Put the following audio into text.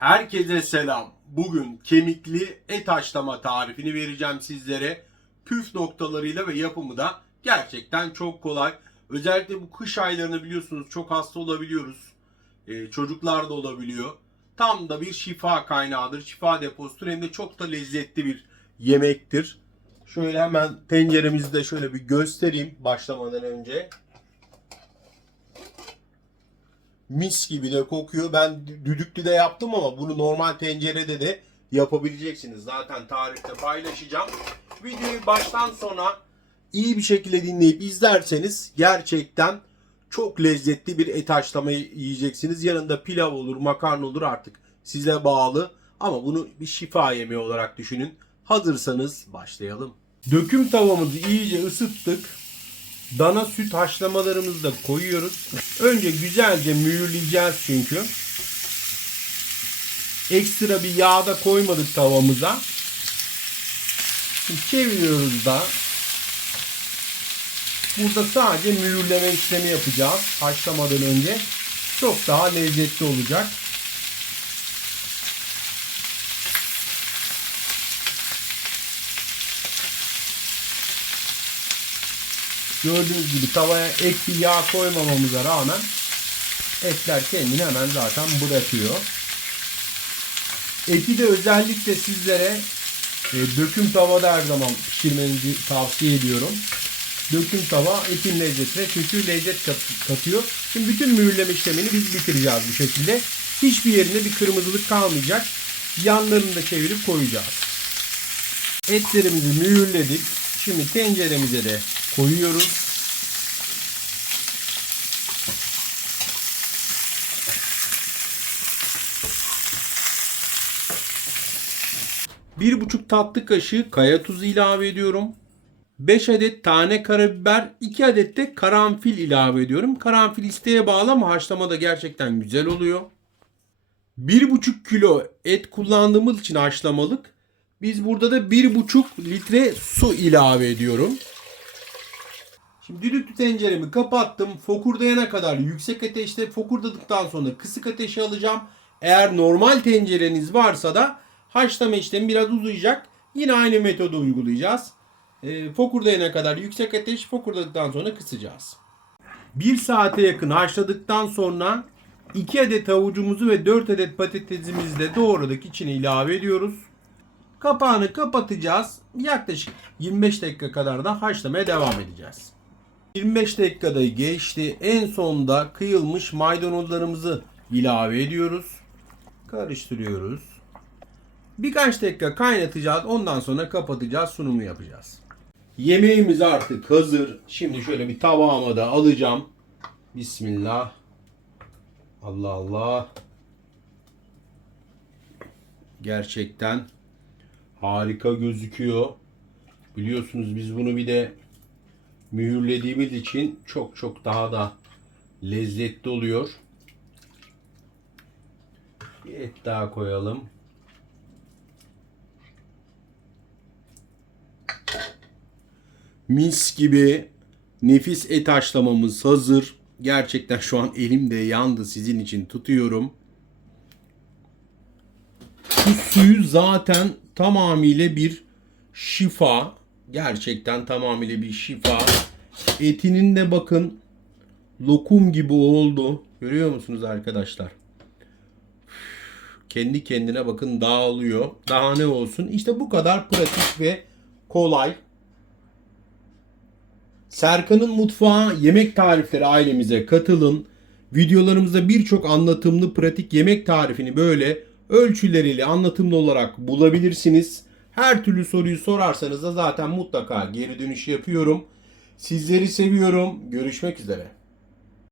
Herkese selam. Bugün kemikli et haşlama tarifini vereceğim sizlere. Püf noktalarıyla ve yapımı da gerçekten çok kolay. Özellikle bu kış aylarını biliyorsunuz çok hasta olabiliyoruz. Ee, çocuklar da olabiliyor. Tam da bir şifa kaynağıdır, şifa deposudur. Hem de çok da lezzetli bir yemektir. Şöyle hemen tenceremizi de şöyle bir göstereyim başlamadan önce. Mis gibi de kokuyor. Ben düdüklü de yaptım ama bunu normal tencerede de yapabileceksiniz. Zaten tarifte paylaşacağım. Videoyu baştan sona iyi bir şekilde dinleyip izlerseniz gerçekten çok lezzetli bir et haşlama yiyeceksiniz. Yanında pilav olur, makarna olur artık size bağlı. Ama bunu bir şifa yemeği olarak düşünün. Hazırsanız başlayalım. Döküm tavamızı iyice ısıttık. Dana süt haşlamalarımızı da koyuyoruz. Önce güzelce mühürleyeceğiz çünkü. Ekstra bir yağ da koymadık tavamıza. Şimdi çeviriyoruz da. Burada sadece mühürleme işlemi yapacağız haşlamadan önce. Çok daha lezzetli olacak. Gördüğünüz gibi tavaya ek bir yağ koymamamıza rağmen etler kendini hemen zaten bırakıyor. Eti de özellikle sizlere e, döküm tavada her zaman pişirmenizi tavsiye ediyorum. Döküm tava etin lezzetine çünkü lezzet kat- katıyor. Şimdi bütün mühürleme işlemini biz bitireceğiz bu şekilde. Hiçbir yerinde bir kırmızılık kalmayacak. Yanlarını da çevirip koyacağız. Etlerimizi mühürledik. Şimdi tenceremize de koyuyoruz. Bir buçuk tatlı kaşığı kaya tuzu ilave ediyorum. 5 adet tane karabiber, 2 adet de karanfil ilave ediyorum. Karanfil isteğe bağlı ama haşlama da gerçekten güzel oluyor. 1,5 kilo et kullandığımız için haşlamalık. Biz burada da 1,5 litre su ilave ediyorum. Şimdi düdüklü tenceremi kapattım. Fokurdayana kadar yüksek ateşte fokurdadıktan sonra kısık ateşe alacağım. Eğer normal tencereniz varsa da haşlama işlemi biraz uzayacak. Yine aynı metodu uygulayacağız. E, fokurdayana kadar yüksek ateş, fokurdadıktan sonra kısacağız. 1 saate yakın haşladıktan sonra 2 adet havucumuzu ve 4 adet patatesimizi de doğradık içine ilave ediyoruz. Kapağını kapatacağız. Yaklaşık 25 dakika kadar da haşlamaya devam edeceğiz. 25 dakikada geçti. En sonda kıyılmış maydanozlarımızı ilave ediyoruz. Karıştırıyoruz. Birkaç dakika kaynatacağız. Ondan sonra kapatacağız. Sunumu yapacağız. Yemeğimiz artık hazır. Şimdi şöyle bir tabağıma da alacağım. Bismillah. Allah Allah. Gerçekten harika gözüküyor. Biliyorsunuz biz bunu bir de mühürlediğimiz için çok çok daha da lezzetli oluyor. Bir et daha koyalım. Mis gibi nefis et haşlamamız hazır. Gerçekten şu an elimde yandı sizin için tutuyorum. Bu suyu zaten tamamıyla bir şifa. Gerçekten tamamıyla bir şifa. Etinin de bakın lokum gibi oldu. Görüyor musunuz arkadaşlar? Kendi kendine bakın dağılıyor. Daha ne olsun? İşte bu kadar pratik ve kolay. Serkan'ın Mutfağı yemek tarifleri ailemize katılın. Videolarımızda birçok anlatımlı pratik yemek tarifini böyle ölçüleriyle anlatımlı olarak bulabilirsiniz. Her türlü soruyu sorarsanız da zaten mutlaka geri dönüş yapıyorum. Sizleri seviyorum. Görüşmek üzere.